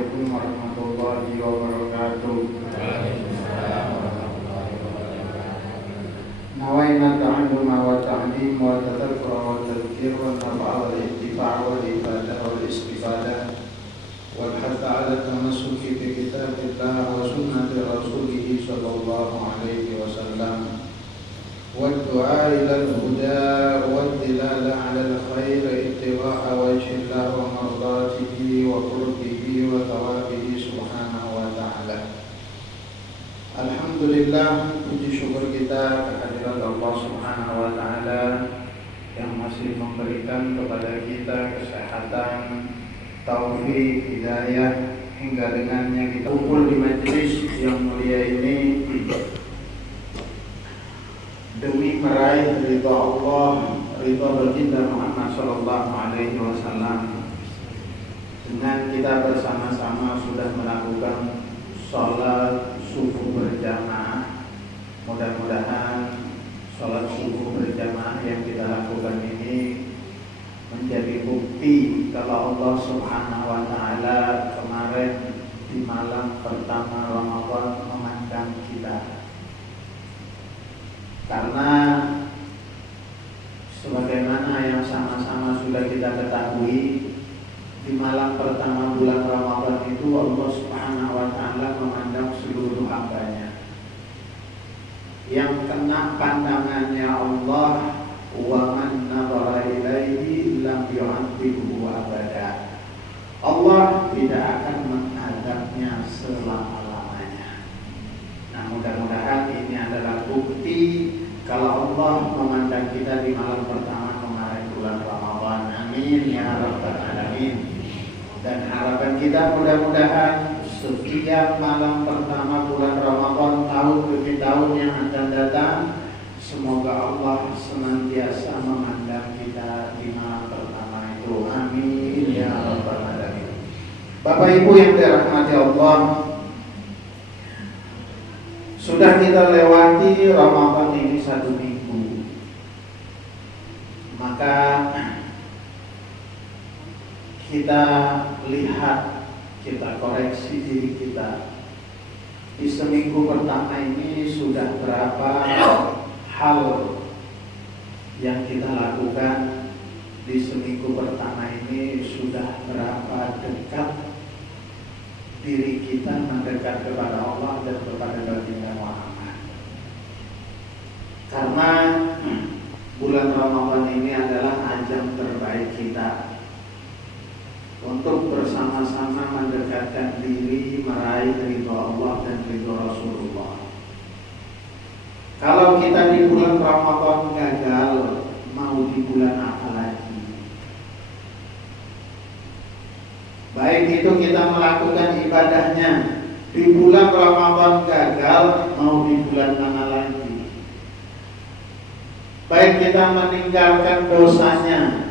Assalamualaikum warahmatullahi wabarakatuh. Nawaina ta'alluma wa ta'lim wa tadhakkura wa tadhkir wa nafa'a wal intifa' wal ibadah wal istifadah wal hatta 'ala tamassuki bi kitabillah wa sunnati rasulih sallallahu alaihi wasallam wa du'a ila al-huda wa dilala 'ala al-khair ittiba'a wajhillah wa mardatihi wa qurbihi wa thawabihi subhanahu wa ta'ala. Alhamdulillah, puji syukur kita kehadirat Allah subhanahu wa ta'ala yang masih memberikan kepada kita kesehatan, taufik, hidayah, hingga dengannya kita kumpul di majelis yang mulia ini demi meraih ridha Allah, ridha baginda Muhammad sallallahu alaihi wasallam. Dengan kita bersama-sama sudah melakukan sholat subuh berjamaah. Mudah-mudahan sholat subuh berjamaah yang kita lakukan ini menjadi bukti kalau Allah subhanahu wa ta'ala kemarin di malam pertama Ramadan memandang kita. Karena sebagaimana yang sama-sama sudah kita ketahui, di malam pertama bulan Ramadan itu Allah subhanahu wa ta'ala memandang seluruh hambanya. Yang kena pandangannya Allah, wa man nadhara ilaihi lam yu'adzibhu abada. Allah tidak akan menghadapnya selama-lamanya. Nah, mudah-mudahan ini adalah bukti kalau Allah memandang kita di malam pertama kemarin bulan Ramadan. Amin ya rabbal alamin. Dan harapan kita mudah-mudahan setiap malam pertama bulan Ramadan tahun demi tahun yang akan datang, semoga Allah senantiasa memandang kita di malam pertama itu. Amin ya rabbal alamin. Bapak Ibu yang dirahmati Allah, sudah kita lewati Ramadan ini 1 minggu. Maka kita lihat, kita koreksi diri kita. Di seminggu pertama ini sudah berapa hal yang kita lakukan. Di seminggu pertama ini sudah berapa dekat diri kita mendekat kepada Allah dan kepada baginda Muhammad. Karena bulan Ramadan ini adalah ajang terbaik kita untuk bersama-sama mendekatkan diri meraih ridha Allah dan ridha Rasulullah. Kalau kita di bulan Ramadan gagal, mau di bulan apa lagi? Baik itu kita melakukan ibadahnya di bulan Ramadan gagal, mau di bulan mana lagi? Baik kita meninggalkan dosanya,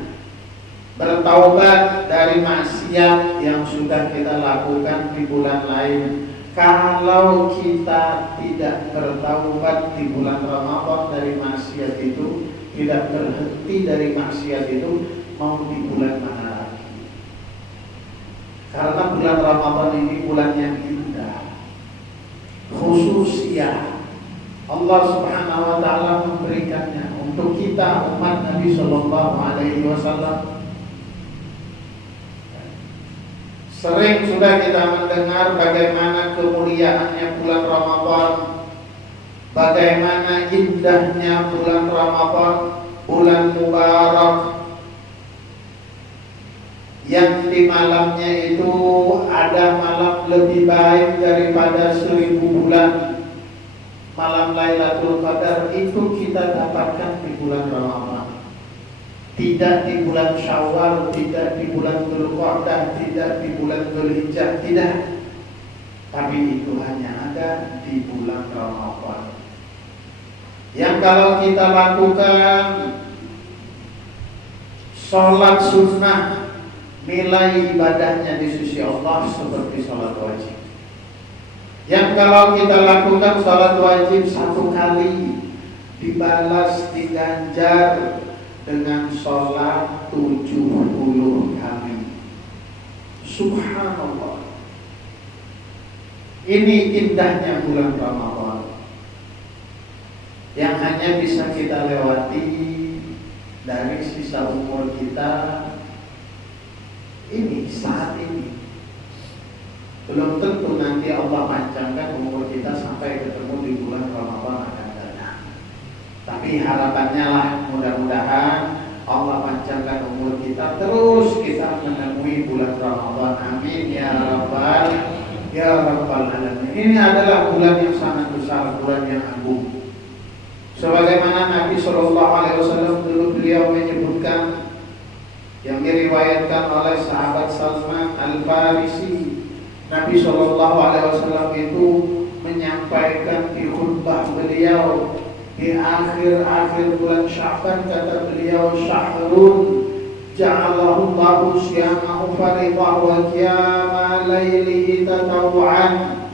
bertaubat dari maksiat yang sudah kita lakukan di bulan lain. Kalau kita tidak bertaubat di bulan Ramadan dari maksiat itu, tidak berhenti dari maksiat itu, mau di bulan mana lagi? Karena bulan Ramadan ini bulan yang indah, khususnya Allah subhanahu wa ta'ala memberikannya untuk kita umat Nabi sallallahu alaihi wasallam. Sering sudah kita mendengar bagaimana kemuliaannya bulan Ramadan, bagaimana indahnya bulan Ramadan, bulan mubarak, yang di malamnya itu ada malam lebih baik daripada 1000 bulan. Malam Lailatul Qadar itu kita dapatkan di bulan Ramadan, tidak di bulan Syawal, tidak di bulan Dzulqa'dah, tidak di bulan Dzulhijjah, tidak. Tapi itu hanya ada di bulan Ramadan. Yang kalau kita lakukan sholat sunnah, nilai ibadahnya di sisi Allah seperti sholat wajib. Yang kalau kita lakukan sholat wajib 1 kali, dibalas, diganjar dengan sholat 70 kali. Subhanallah. Ini indahnya bulan Ramadan yang hanya bisa kita lewati dari sisa umur kita ini, saat ini. Belum tentu nanti Allah panjangkan umur kita sampai ketemu di bulan Ramadan akan datang. Tapi harapannya lah, mudah-mudahan Allah panjangkan umur kita, terus kita menemui bulan Ramadan. Amin ya Rabbal alamin. Ini adalah bulan yang sangat besar, bulan yang agung. Sebagaimana Nabi SAW dulu beliau menyebutkan, yang diriwayatkan oleh sahabat Salman Al-Farisi, Nabi SAW itu menyampaikan di khutbah beliau di akhir bulan Sya'ban, kata beliau, syahrun ja'alahu Allahu siyamahu fariḍah wa qiyama lailihi tatawwu'an,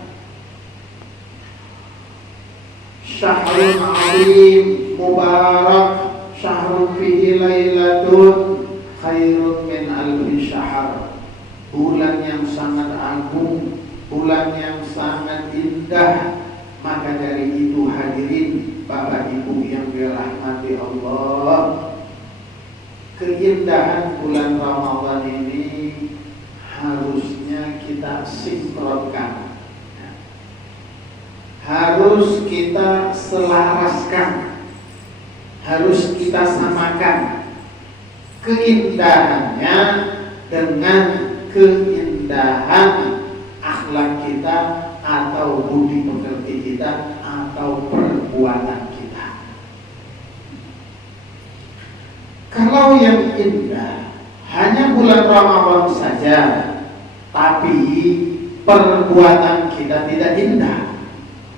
syahrun 'azim mubarak, syahrun fihi lailatun khairun min alfi syahr. Bulan yang sangat agung, bulan yang sangat indah. Maka dari itu hadirin Bapak Ibu yang dirahmati Allah, keindahan bulan Ramadan ini harusnya kita sinkronkan, harus kita selaraskan, harus kita samakan keindahannya dengan keindahan akhlak kita atau budi pekerti kita atau perbuatan kita. Kalau yang indah hanya bulan Ramadan saja, tapi perbuatan kita tidak indah,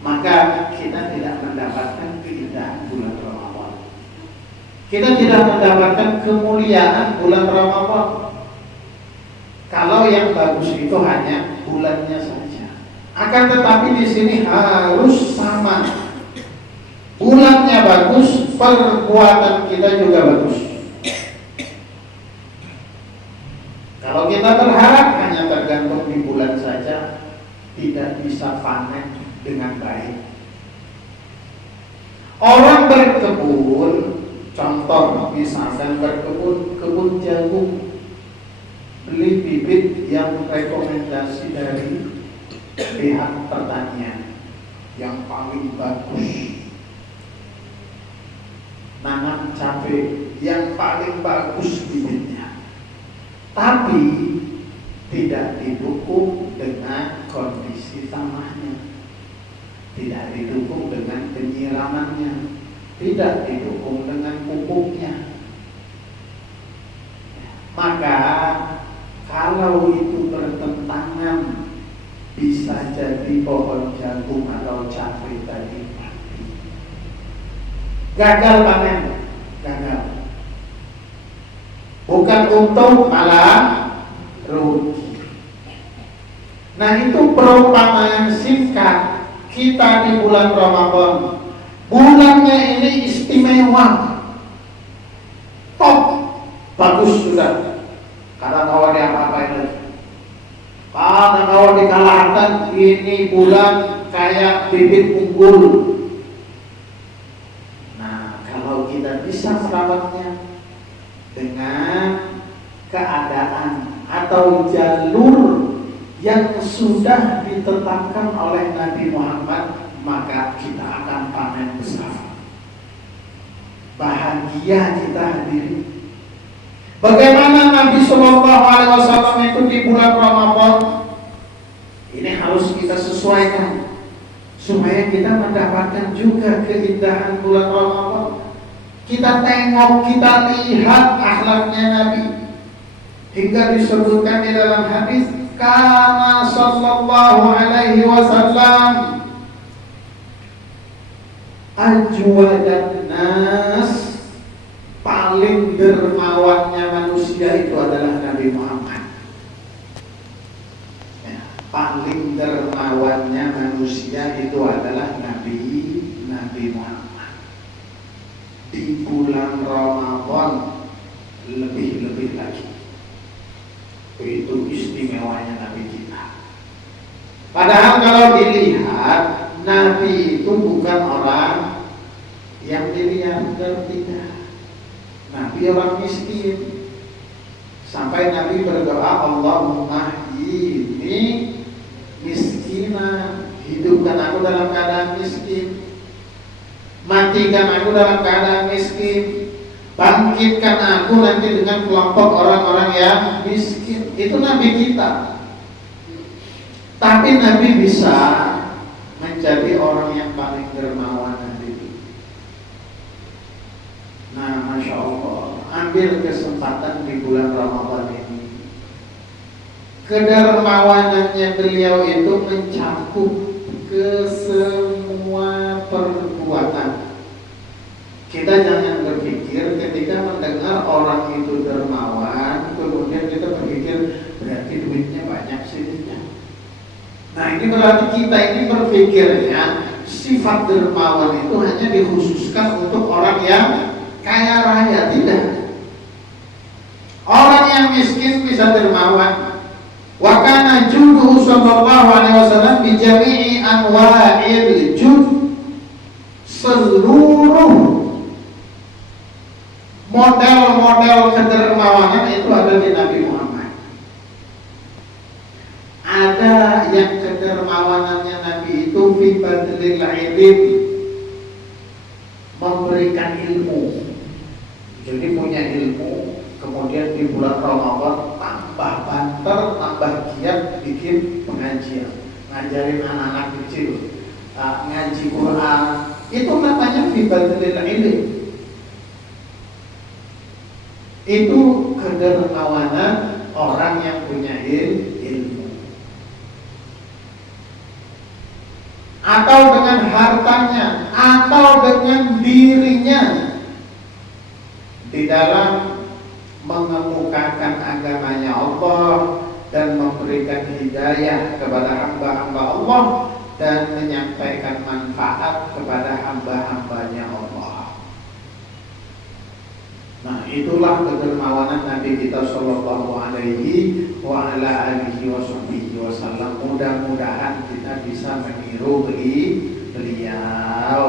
maka kita tidak mendapatkan keindahan bulan Ramadan. Kita tidak mendapatkan kemuliaan bulan Ramadan. Kalau yang bagus itu hanya bulannya saja. Akan tetapi di sini harus sama. Bulannya bagus, perbuatan kita juga bagus. Kalau kita berharap hanya tergantung di bulan saja, tidak bisa panen dengan baik. Orang berkebun, contoh misalkan kebun jagung, beli bibit yang rekomendasi dari pihak pertanian yang paling bagus, nanam cabai yang paling bagus bibitnya, tapi tidak didukung dengan kondisi tanahnya, tidak didukung dengan penyiramannya, tidak didukung dengan pupuknya. Maka kalau itu bertentangan, bisa jadi pohon jagung atau cabai tadi mati, gagal panen, gagal. Bukan untung, malah rugi. Nah, itu perumpamaan singkat kita di bulan Ramadan. Bulannya ini istimewa, top, bagus sudah. Karena kalau dia apa-apain lagi, karena kalau dikalahkan, ini bulan kayak bibit unggul. Nah, kalau kita bisa merawatnya dengan keadaan atau jalur yang sudah ditetapkan oleh Nabi Muhammad, maka kita akan panen besar. Bahagia kita hadirin. Bagaimana Nabi SAW itu di bulan Ramadan? Ini harus kita sesuaikan supaya kita mendapatkan juga keindahan bulan Ramadan. Kita tengok, kita lihat akhlaknya Nabi, hingga disebutkan di dalam hadis, kana sallallahu alaihi wasallam ajwadan nas, paling dermawannya manusia itu adalah Nabi Muhammad. Ya, paling dermawannya manusia itu adalah Nabi Muhammad. Di bulan Ramadan lebih-lebih lagi. Itu istimewanya Nabi kita. Padahal kalau dilihat Nabi itu bukan orang yang miliarder, tidak. Nabi orang miskin. Sampai Nabi berdoa, Allahumma ini miskinan, hidupkan aku dalam keadaan miskin, matikan aku dalam keadaan miskin, bangkitkan aku nanti dengan kelompok orang-orang yang miskin. Itu Nabi kita. Tapi Nabi bisa menjadi orang yang paling dermawan nanti. Nah, Masya Allah, ambil kesempatan di bulan Ramadan ini. Kedermawanannya beliau itu mencakup ke semua perbuatan. Kita jangan berpikir ketika mendengar orang itu dermawan, kemudian kita berpikir berarti duitnya banyak sih. Nah, ini berarti kita ini berpikirnya sifat dermawan itu hanya dikhususkan untuk orang yang kaya raya. Tidak. Orang yang miskin bisa dermawan. Wa kana juduhu sallallahu alaihi wasallam bi jami'i anwa'il jud. Seluruh model-model kedermawanan itu ada di Nabi Muhammad. Ada yang kedermawanannya Nabi itu fi badlil ilm, memberikan ilmu. Jadi punya ilmu, kemudian di bulan Ramadan tambah banter, tambah giat bikin pengajian, ngajarin anak-anak kecil, ngaji Quran. Itu namanya fi badlil ilm. Itu kedermawanan orang yang punya ilmu. Atau dengan hartanya, atau dengan dirinya di dalam mengemukakan agamanya Allah dan memberikan hidayah kepada hamba-hamba Allah dan menyampaikan manfaat kepada hamba-hambanya Allah. Nah, itulah kedermawanan Nabi kita sallallahu alaihi wa ala alihi wasallam. Mudah-mudahan kita bisa meniru beliau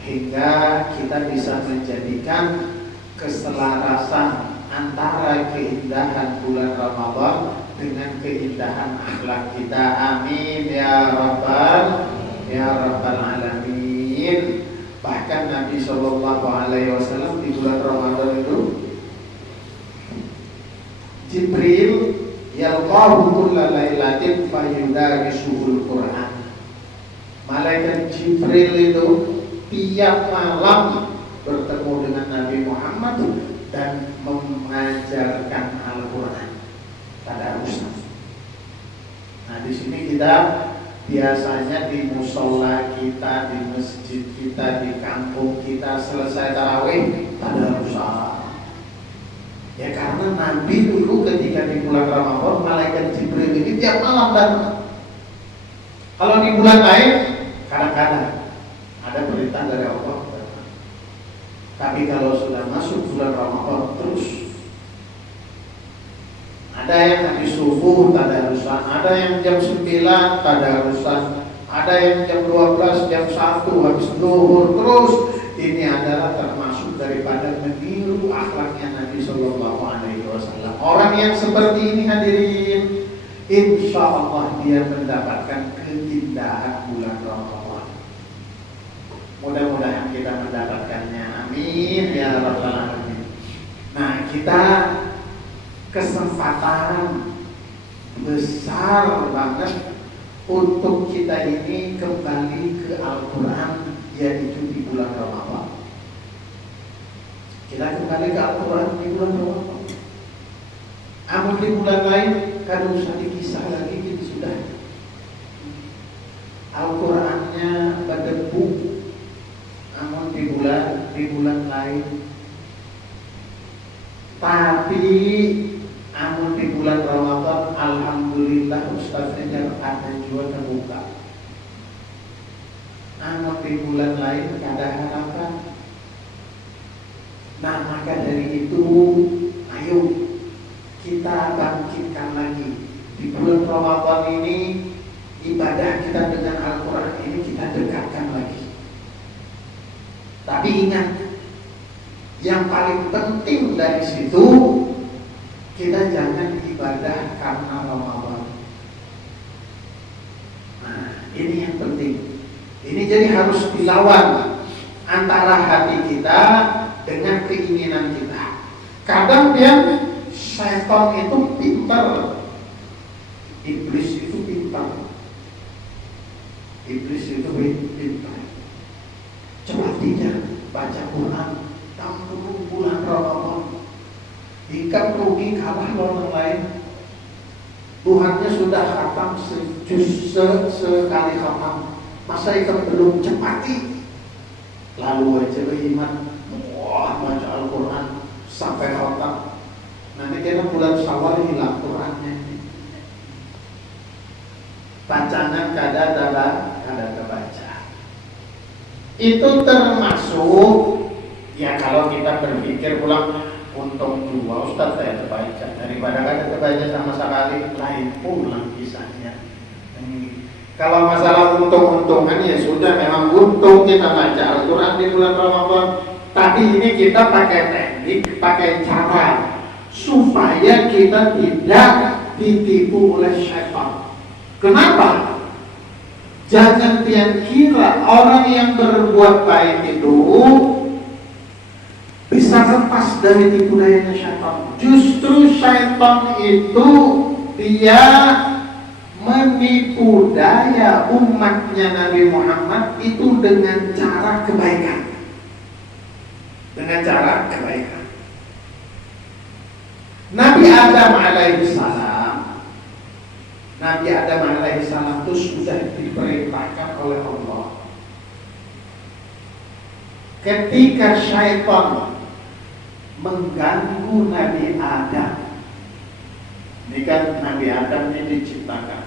hingga kita bisa menjadikan keselarasan antara keindahan bulan Ramadan dengan keindahan akhlak kita. Amin ya rabbal alamin. Bahkan Nabi Shallallahu Alaihi Wasallam di bulan Ramadan itu Jibril yalqahu kulla lailatin fayudarisuhul Quran. Malaikat Jibril itu tiap malam bertemu dengan Nabi Muhammad dan mengajarkan Al-Quran. Tadarus. Nah, di sini kita biasanya di musola kita, di masjid kita, di kampung kita selesai tarawih tadarus. Ya karena Nabi dulu ketika di bulan Ramadan malaikat Jibril ini tiap malam datang. Kalau di bulan lain kadang-kadang ada perintah dari Allah. Tapi kalau sudah masuk bulan Ramadan terus. Ada yang habis subuh tadarusan, ada yang jam 9 tadarusan, ada yang jam 12, jam 1 habis zuhur terus. Ini adalah termasuk daripada meniru akhlaknya Nabi Sallallahu Alaihi Wasallam. Orang yang seperti ini hadirin, insya Allah dia mendapatkan keindahan bulan Ramadan. Mudah-mudahan kita mendapatkannya. Amin ya rabbal alamin. Nah, kita kesempatan besar banget untuk kita ini kembali ke Al-Quran, yaitu di bulan Ramadan. Kita kembali ke Al-Quran di bulan Ramadan. Amun di bulan lain kan usah dikisah lagi, gitu sudah. Al-Qurannya berdebu. Amun di bulan lain. Tapi amun di bulan Ramadan, alhamdulillah ustaznya ada juga terbuka. Amun di bulan lain ada harapan. Nah, maka dari itu, ayo kita bangkitkan lagi di bulan Ramadan ini ibadah kita dengan Al-Quran ini kita dekatkan lagi. Tapi ingat, yang paling penting dari situ, kita jangan ibadah karena Ramadan. Nah, ini yang penting. Ini jadi harus dilawan antara hati kita dengan keinginan kita. Kadang syaitan itu pintar, iblis itu pintar. Iblis itu pintar. Celatinya baca Quran tahun bulan Ramadan, ikan rugi kalah orang lain. Tuhannya sudah khatam sekali khatam, masa ikan belum cepati. Lalu aja beriman, wah baca Al-Quran sampai khatam. Nanti kira bulan Syawal hilang Qurannya. Bacanya kada baca. Itu termasuk ya kalau kita berpikir pulang untung dua Ustaz saya terbaca daripada kada terbaca sama sekali, lain pulang kisahnya. Kalau masalah untung-untungan ya sudah, memang untung kita baca Al-Quran di bulan Ramadan. Tapi ini kita pakai teknik, pakai cara supaya kita tidak ditipu oleh syaitan. Kenapa? Jangan pian kira orang yang berbuat baik itu bisa lepas dari tipu dayanya syaitan. Justru syaitan itu dia menipu daya umatnya Nabi Muhammad itu dengan cara kebaikan. Dengan cara kebaikan. Nabi Adam alaihissalam itu sudah diperintahkan oleh Allah. Ketika syaitan mengganggu Nabi Adam, ini kan Nabi Adam ini diciptakan.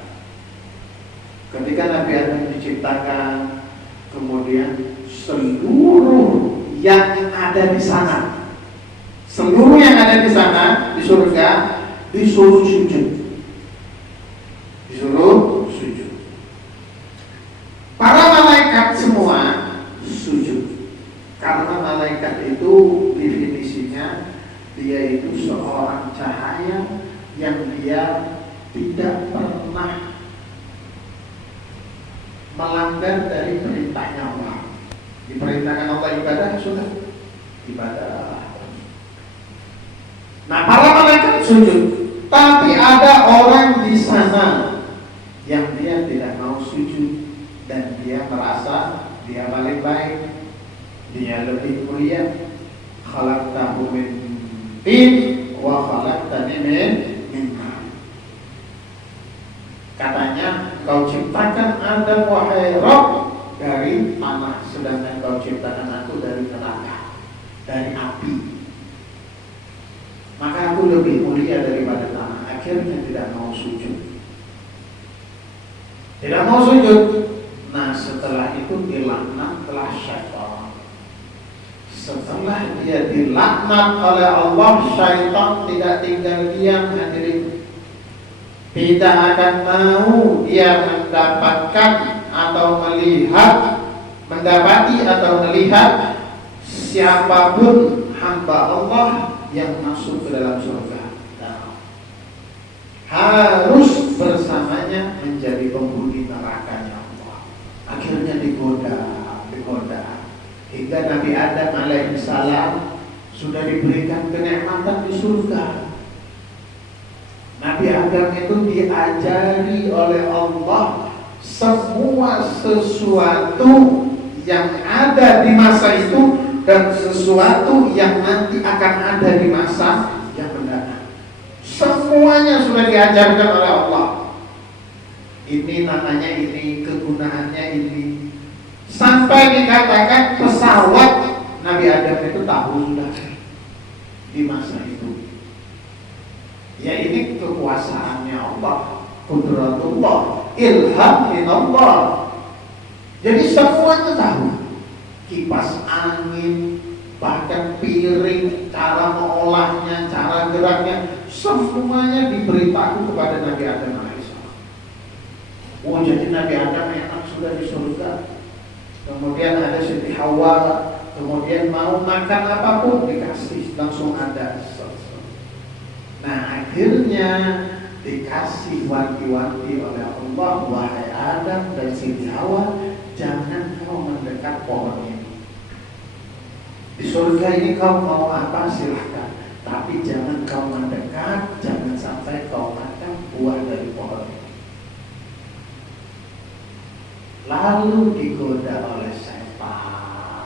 Ketika Nabi Adam diciptakan, kemudian seluruh yang ada di sana, seluruh yang ada di sana di surga disuruh sujud. Disuruh sujud. Para malaikat semua sujud. Karena malaikat itu definisinya dia itu seorang cahaya yang dia tidak pernah melanggar dari perintahnya Allah. Diperintahkan Allah ibadah, sudah ibadah. Nah, para malaikat sujud, tapi ada orang di sana yang dia tidak mau sujud dan dia merasa dia paling baik, dia lebih mulia. Khalaqtahu min tin wa khalaqtani min nar. Katanya, kau ciptakan Adam wahai Rabb dari tanah, sedangkan kau ciptakan aku dari neraka, dari api. Maka aku lebih mulia daripada tanah. Akhirnya tidak mau sujud. Tidak mau sujud. Nah, setelah itu dilaknatlah syaitan. Setelah dia dilaknat oleh Allah, syaitan tidak tinggal diam, hadirin. Tidak akan mau dia mendapatkan atau mendapati atau melihat siapapun hamba Allah yang masuk ke dalam surga. Harus bersamanya menjadi penghuni nerakanya Allah. Akhirnya digoda hingga Nabi Adam alaihissalam sudah diberikan kenikmatan di surga. Nabi Adam itu diajari oleh Allah semua sesuatu yang ada di masa itu dan sesuatu yang nanti akan ada di masa yang mendatang. Semuanya sudah diajarkan oleh Allah. Ini namanya ini, kegunaannya ini. Sampai dikatakan pesawat Nabi Adam itu tahu sudah di masa itu. Ya, ini kekuasaannya Allah, qudratullah, ilham min Allah. Jadi semuanya tahu. Kipas angin, bahkan piring, cara mengolahnya, cara geraknya, semuanya diberitahu kepada Nabi Adam alaihissalam. Oh, jadi Nabi Adam enak sudah di surga. Kemudian ada Siti Hawa, kemudian mau makan apapun dikasih, langsung ada. Nah, akhirnya dikasih wanti-wanti oleh Allah, wahai Adam dan Siti Hawa, jangan kau mendekat pohon ini. Di surga ini kau mau apa silahkan, tapi jangan kau mendekat, jangan sampai kau makan buah dari pohon ini. Lalu digoda oleh syaitan.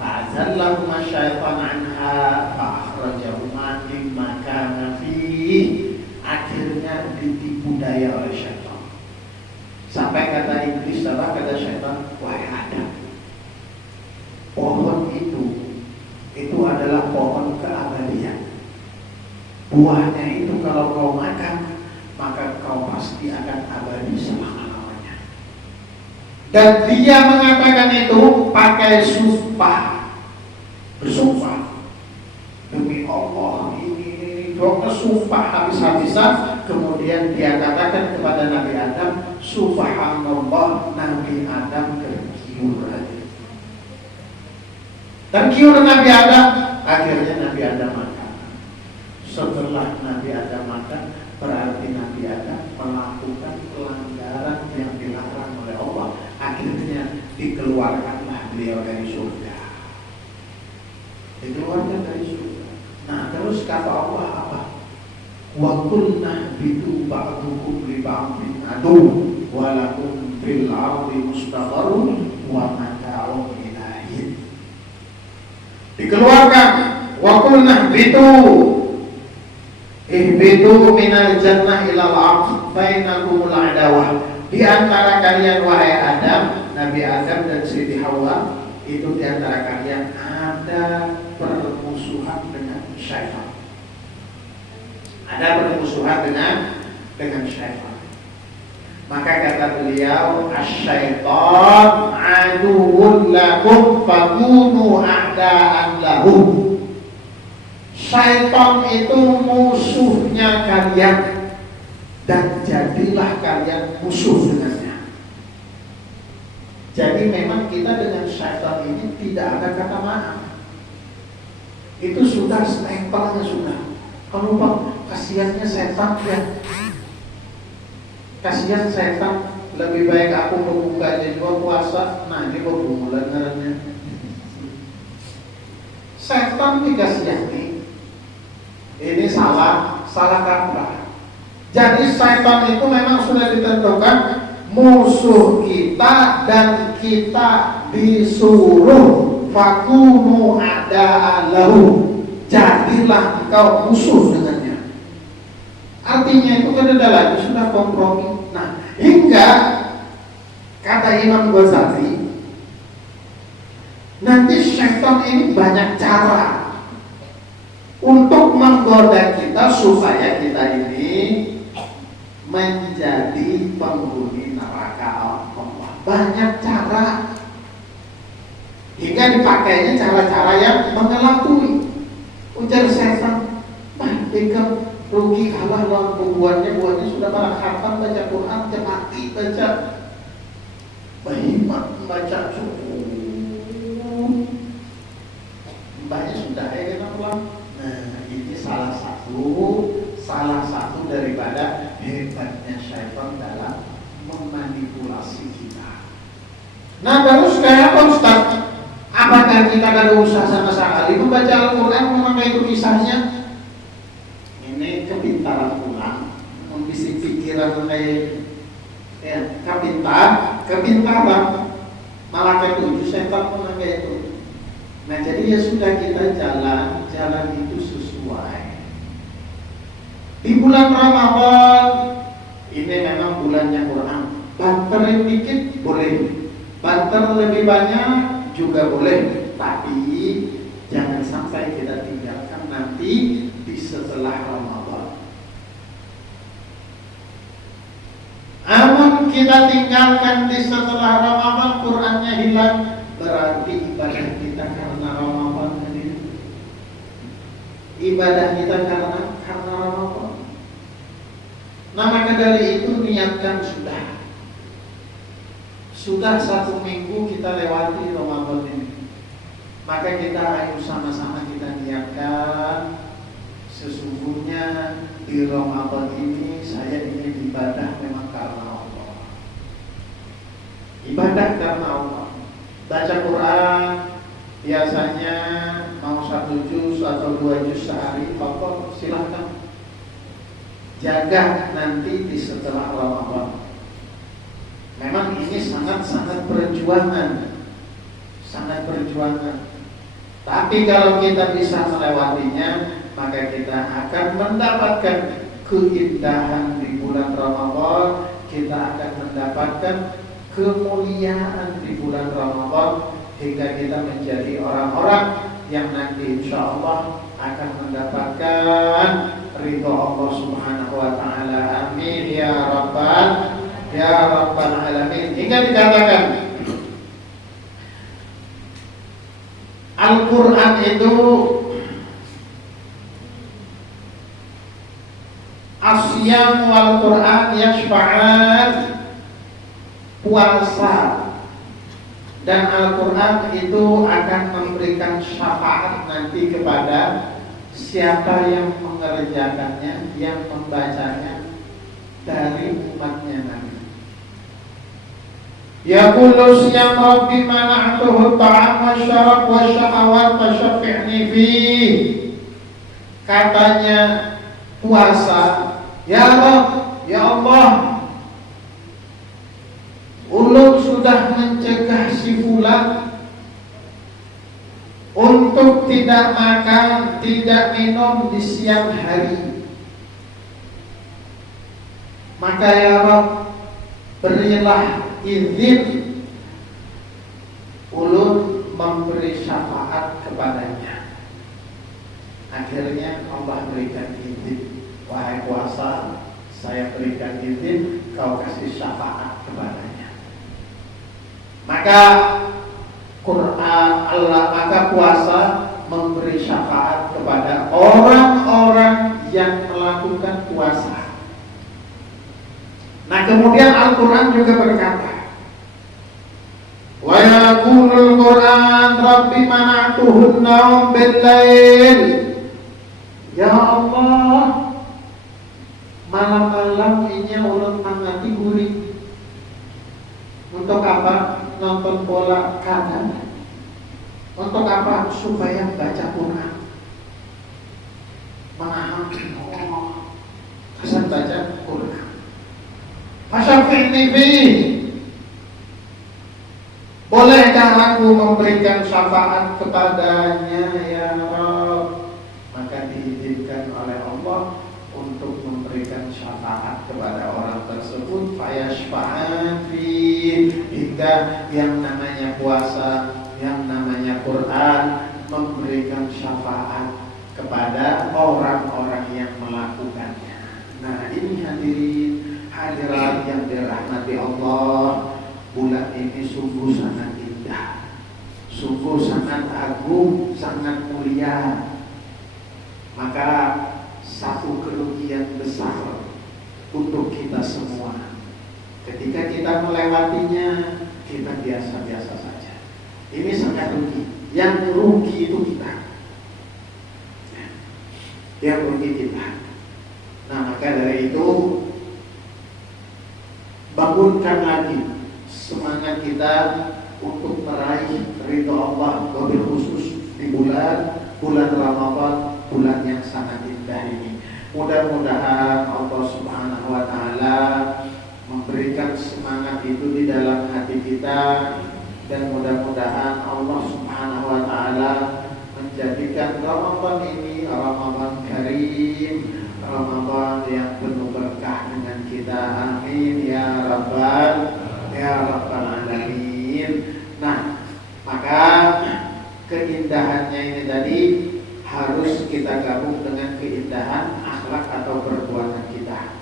Fa'azallahuma syaitan anha fa'akhrajahuma mimma kana fihi. Akhirnya ditipu daya oleh syaitan. Sampai kata iblis, kata syaitan, wahai Adam, pohon itu adalah pohon keabadian. Buahnya itu kalau kau makan, maka kau pasti akan abadi selama. Dan dia mengatakan itu pakai sumpah, bersumpah demi Allah ini dokter sumpah habis-habisan. Kemudian dia katakan kepada Nabi Adam, subhanallah, Nabi Adam tergiur Nabi Adam. Akhirnya Nabi Adam makan. Setelah Nabi Adam makan, berarti Nabi Adam melakukan pelanggaran yang dilarang oleh Allah. Akhirnya dikeluarkanlah beliau dari surga. Dikeluarkan dari surga. Nah, terus kata Allah apa? Wa qulna bitu ba'dukum li ba'din adu wa lakum fil ardi mustaqarrun wa mata'un ilahin. Dikeluarkan. Wa qulna bitu ihbitu minal jannah ilal ardh bainakumul adawah. Di antara kalian wahai Adam, Nabi Adam dan Siti Hawa, itu di antara kalian ada permusuhan dengan syaitan. Ada permusuhan dengan syaitan. Maka kata beliau, asy-syaitan aduwwun lakum fakunu a'da'an lahu. Syaitan itu musuhnya kalian, dan jadilah kalian musuh dengannya. Jadi memang kita dengan syaitan ini tidak ada kata maaf. Itu sudah stempelnya sudah. Kalau Pak, kasihannya setan ya. Kasihan setan, lebih baik aku membuka juga puasa. Nah, ini pergumulan ngarannya. Setan dikasihani. Ini salah kaprah. Jadi syaitan itu memang sudah ditentukan musuh kita, dan kita disuruh fakunu ada'alahu, jadilah engkau musuh dengannya. Artinya itu kan ada lagi sudah kompromi. Nah, hingga kata Imam Ghazali, nanti syaitan ini banyak cara untuk menggoda kita supaya kita ini menjadi penghuni neraka Allah. Banyak cara, hingga dipakainya cara-cara yang mengelabui. Ujar setan, ikan rugi kalah lawan buahnya sudah pada khatam baca Quran, mati baca bahimat, baca subuh, mbaknya sudah pulang. Nah, ini salah satu daripada hebatnya syaitan dalam memanipulasi kita. Nah, terus kayak apa Ustaz? Apakah kita ada usaha sama sekali membaca Al-Quran, memakai itu kisahnya? Ini kepintaran pulang, membisik pikiran kayak kepintaran. Malah kayak itu syaitan memakai itu. Nah, jadi ya sudah, kita jalan itu sesuai. Di bulan Ramadan ini memang bulannya Quran. Banterin dikit boleh, banter lebih banyak juga boleh, tapi jangan sampai kita tinggalkan nanti di setelah Ramadan. Amun kita tinggalkan di setelah Ramadan, Qurannya hilang, berarti ibadah kita karena Ramadan tadi. Ibadah kita karena Ramadan. Nah, maka dari itu niatkan sudah Sudah 1 minggu kita lewati Ramadan ini, maka kita ayo sama-sama kita niatkan, sesungguhnya di Ramadan ini saya ingin ibadah memang karena Allah. Ibadah karena Allah. Baca Quran biasanya mau 1 juz atau 2 juz sehari, pokok silahkan. Jaga nanti di setelah Ramadan. Memang ini sangat-sangat perjuangan, sangat perjuangan. Tapi kalau kita bisa melewatinya, maka kita akan mendapatkan keindahan di bulan Ramadan. Kita akan mendapatkan kemuliaan di bulan Ramadan, hingga kita menjadi orang-orang yang nanti insya Allah akan mendapatkan ridho Allah Subhanahu wa Ta'ala. Amin ya Rabbal Alamin. Hingga dikatakan Al-Quran itu Asyam wal Quran yashfa'an, puasa dan Al-Quran itu akan memberikan syafaat nanti kepada siapa yang mengerjakannya, yang membacanya dari umatnya Nabi. Ya kullu siyam rabbi mana'tuhu ta'am wa syarab wa syahawat wa syafi'ni fi. Katanya puasa, ya Rabb, ya Allah, ulun sudah mencegah si fulan untuk tidak makan, tidak minum di siang hari. Maka ya Rabb, berilah izin ulun memberi syafaat kepadanya. Akhirnya Allah berikan izin, wahai puasa, saya berikan izin, kau kasih syafaat kepadanya. Maka maka puasa memberi syafaat kepada orang-orang yang melakukan puasa. Nah, kemudian Al-Quran juga berkata, wa yaqulul Quran rabbi mana'tuhun naum bil-lail. Ya Allah, malam-malam ini ulun mangati gurih. Untuk apa? Nonton bola kadang. Untuk apa? Supaya baca Quran, menahan kesan baca Quran. Fasyafi'ni fi. Bolehkah aku memberikan syafaat kepadanya ya Rabb? Maka diizinkan oleh Allah untuk memberikan syafaat kepada orang tersebut. Fayashfa'an fi. Hingga yang namanya puasa, yang namanya Quran memberikan syafaat kepada orang-orang yang melakukannya. Nah, ini hadirat yang dirahmati Allah, bulan ini sungguh sangat indah, sungguh sangat agung, sangat mulia. Maka satu kerugian besar untuk kita semua, ketika kita melewatinya, kita biasa-biasa saja. Ini sangat rugi. Yang rugi itu kita. Yang rugi kita. Nah, maka dari itu bangunkan lagi semangat kita untuk meraih ridho Allah, wabil khusus di bulan Ramadan, bulan yang sangat indah ini. Mudah-mudahan Allah Subhanahu wa Ta'ala memberikan semangat itu di dalam hati kita, dan mudah-mudahan Allah Subhanahu wa Ta'ala menjadikan Ramadan ini Ramadan karim, Ramadan yang penuh berkah dengan kita. Amin ya Rabbal Alamin. Nah, maka keindahannya ini tadi harus kita gabung dengan keindahan akhlak atau perbuatan kita.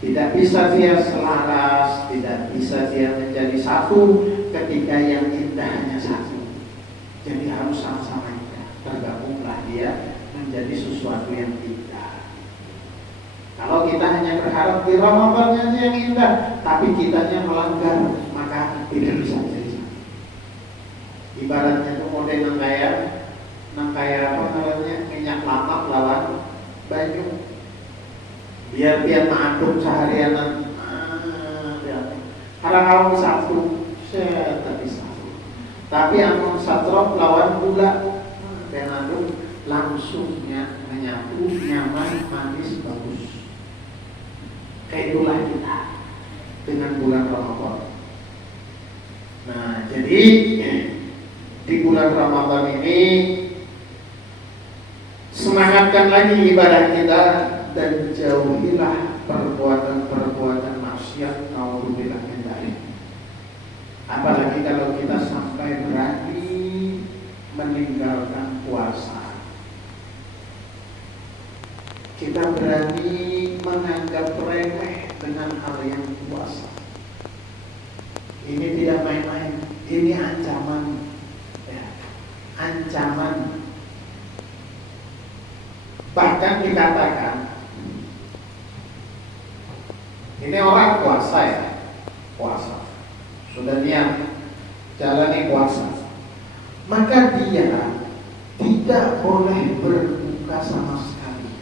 Tidak bisa dia selaras, tidak bisa dia menjadi satu ketika yang indah hanya satu. Jadi harus sama-sama indah. Tergabunglah dia menjadi sesuatu yang indah. Kalau kita hanya berharap di Ramadan yang indah, tapi kitanya melanggar, maka tidak bisa jajan. Ibaratnya tuh model nang kayak apa namanya, minyak lapak lawan baju. Biar mengaduk seharian. Karena kamu satu, saya tak bisa. Tapi amun satrop lawan gula, dan aduk langsungnya menyatu, nyaman, manis, bagus. Kayak itulah kita dengan bulan Ramadan. Nah, jadi di bulan Ramadan ini semangatkan lagi ibadah kita dan jauhilah perbuatan-perbuatan maksiat, naudzubillah min dzalik. Apalagi kalau kita sampai berani meninggalkan puasa. Kita berani menganggap remeh dengan hal yang puasa. Ini tidak main-main, ini ancaman, ya, ancaman. Bahkan dikatakan, ini orang puasa ya, puasa, sudah niat jalani puasa, maka dia tidak boleh berbuka sama sekali,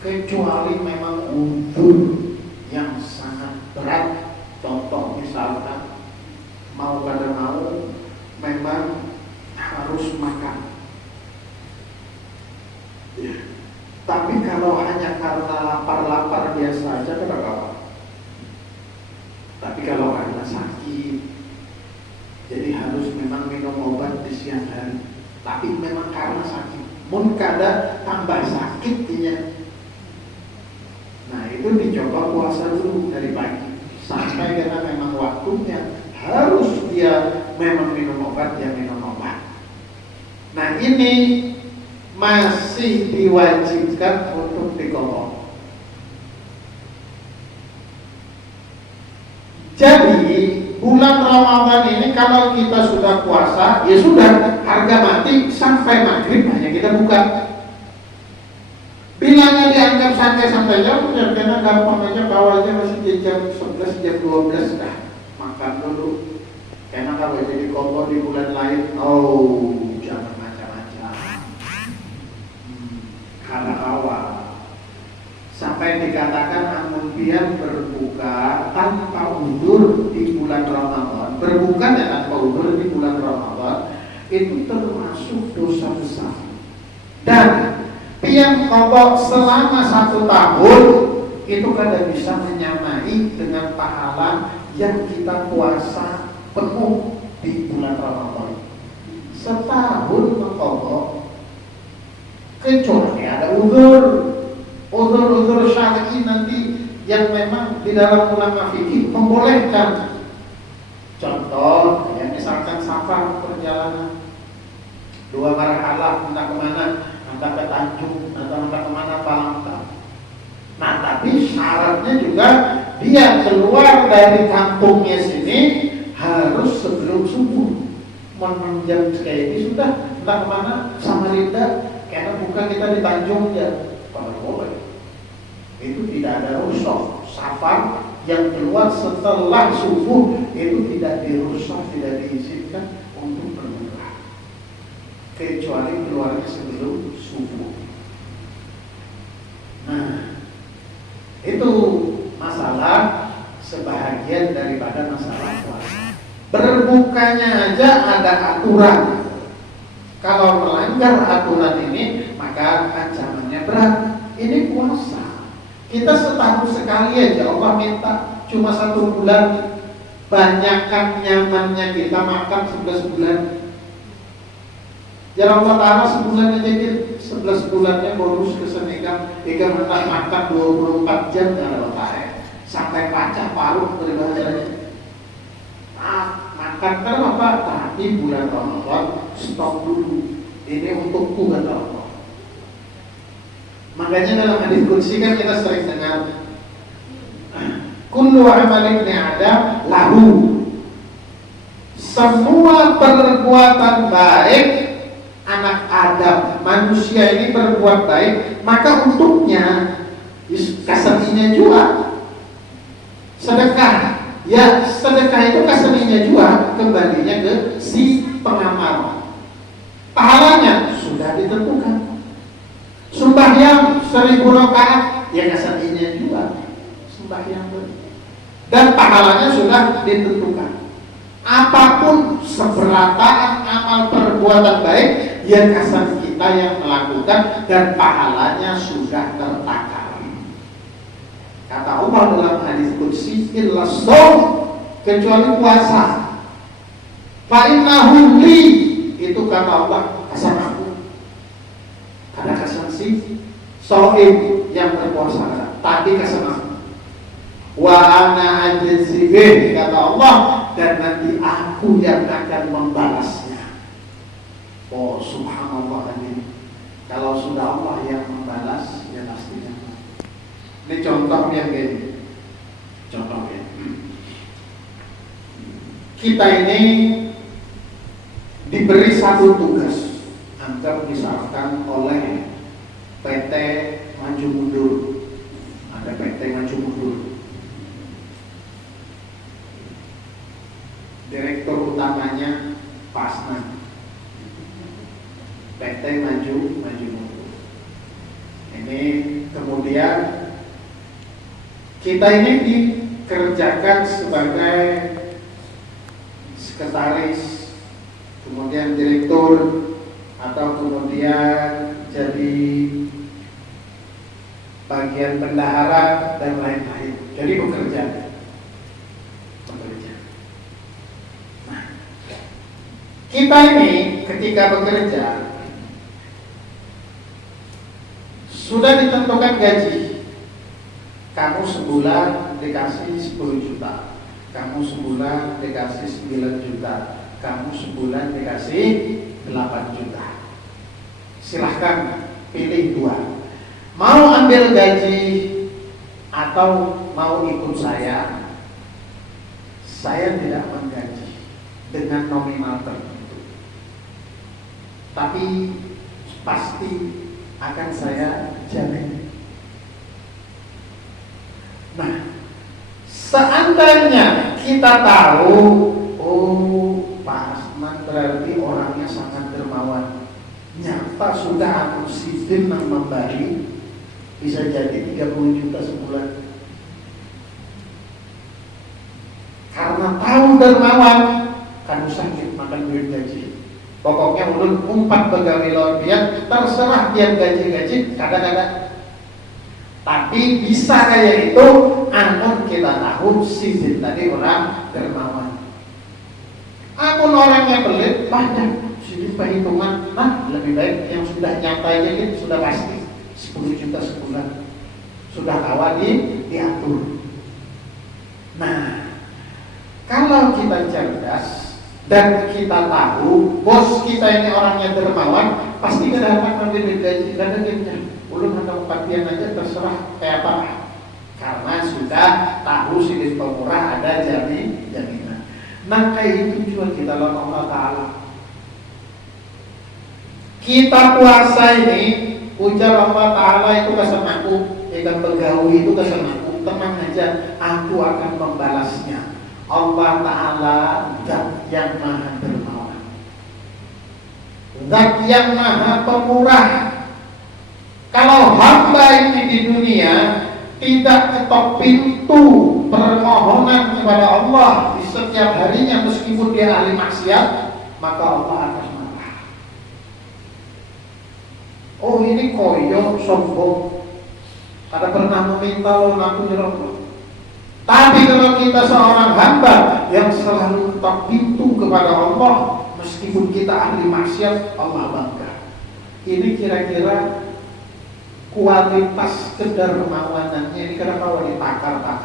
kecuali memang uzur yang sangat berat. Contoh misalkan mau pada mau memang harus makan. Ya. Tapi kalau hanya karena lapar biasa aja tidak apa-apa. Tapi kalau karena sakit, jadi harus memang minum obat di siang hari. Tapi memang karena sakit, mun kada tambah sakit dia. Nah itu dicoba puasa dulu dari pagi sampai karena memang waktunya harus dia memang minum obat, dia minum obat. Nah ini masih diwajibkan untuk diqadha. Jadi bulan Ramadan ini kalau kita sudah puasa, ya sudah, harga mati sampai maghrib hanya kita buka. Bilangnya dianggap santai-santai aja, karena gampang aja, bawahnya masih jam 11, jam 12 dah makan dulu. Karena kalau jadi kompor di bulan lain, oh jangan macam-macam. Karena awal sampai dikatakan amun pian berbuka tanpa udzur di bulan Ramadan, berbuka dan tanpa udzur di bulan Ramadan itu termasuk dosa besar. Dan pian qadha selama 1 tahun itu kada bisa menyamai dengan pahala yang kita puasa penuh di bulan Ramadan. Setahun mengqadha kecuali ada uzur syar'i nanti yang memang di dalam ulama fikih membolehkan. Contoh, ya misalkan safar perjalanan 2 marhalah entah kemana, entah ke Tanjung atau entah kemana Palangka. Nah tapi syaratnya juga dia keluar dari kampungnya sini harus sebelum subuh. Jam kayak ini sudah entah kemana Samarinda, karena bukan kita di Tanjung ya, kalau boleh. Itu tidak ada rukhsah. Safar yang keluar setelah subuh itu tidak dirukhsah, tidak diizinkan untuk berbuka, kecuali keluarnya sebelum subuh. Nah, itu masalah sebahagian daripada masalah puasa. Berbukanya aja ada aturan. Kalau melanggar aturan ini maka ancamannya berat. Ini puasa. Kita setahun sekali aja Allah minta cuma 1 bulan, banyakkan nyamannya kita makan 11 bulan. Ya Allah Ta'ala sebulan aja gitu, 11 bulannya bonus kesenikan, jika hendak makan 24 jam ya Allah Ta'ala sampai pacah paruh dari bahasanya. Makan kenapa? Tapi bulan Ramadan stop dulu. Ini untukku kata Allah. Makanya dalam hadis qudsi kan kita sering dengar kullu amal ibni Adam lahu. Semua perbuatan baik anak Adam, manusia ini berbuat baik, maka untuknya kasarnya juga sedekah Ya sedekah itu kaseninya juga kembalinya ke si pengamal. Pahalanya sudah ditentukan. Sembahyang 1000 rakaat ya kaseninya juga sembahyang, dan pahalanya sudah ditentukan. Apapun seberataan amal perbuatan baik yang kasar kita yang melakukan dan pahalanya sudah tertakar. Kata Allah dalam hadis qudsi, illa shaum, kecuali puasa. Fa innahu li, itu kata Allah kasar aku. Ada kasar si shaum yang berpuasa tadi kasar aku. Wa ana ajzibih, kata Allah, dan nanti aku yang akan membalasnya. Oh subhanallah, ini kalau sudah Allah yang membalas ya pastinya. Ini contoh yang gini. Contohnya kita ini diberi satu tugas, anggap misalkan oleh PT Maju Mundur. Ada PT Maju Mundur, direktur utamanya Pak Asnan, PT Maju Mundur. Ini kemudian kita ini dikerjakan sebagai sekretaris, kemudian direktur, atau kemudian jadi bagian bendahara dan lain-lain. Jadi bekerja. Nah, kita ini ketika bekerja sudah ditentukan gaji. Kamu sebulan dikasih 10 juta, kamu sebulan dikasih 9 juta, kamu sebulan dikasih 8 juta. Silahkan pilih dua, mau ambil gaji atau mau ikut saya. Saya tidak menggaji dengan nominal tertentu, tapi pasti akan saya jamin. Nah, seandainya kita tahu, oh Pak Asman berarti orangnya sangat dermawan, nyata sudah aku sistem yang memberi, bisa jadi 30 juta sebulan. Karena tahu dermawan, kan sakit makan duit gaji. Pokoknya ulun 4 pegawai luar biasa, terserah tiap gaji-gaji, kadang-kadang. Tapi bisa kayak itu, amun kita tahu si tadi orang dermawan. Amun orangnya pelit, banyak sini perhitungan, lebih baik yang sudah nyantai ini sudah pasti 10 juta sebulan, sudah kawan diatur. Nah, kalau kita cerdas dan kita tahu bos kita ini orangnya dermawan, pasti kita dapat ambil gaji, dan gajinya ulun atau kematian aja terserah kayak apa, karena sudah tahu silis pemurah ada jaminan. Nah kayak itu juga kita lawan Allah Ta'ala. Kita puasa ini ujar Allah Ta'ala itu kesan aku, ikan pegawai itu kesan aku, tenang aja, aku akan membalasnya. Allah Ta'ala zat yang maha dermawan, zat yang maha pemurah. Kalau hamba ini di dunia tidak ketok pintu permohonan kepada Allah di setiap harinya meskipun dia ahli maksiat, maka Allah akan marah. Oh ini koyo sombong, kada pernah meminta lo aku nyerok. Tapi kalau kita seorang hamba yang selalu ketok pintu kepada Allah meskipun kita ahli maksiat, Allah bangga. Ini kira-kira kualitas kedermawanannya ini kenapa ditakar-takar.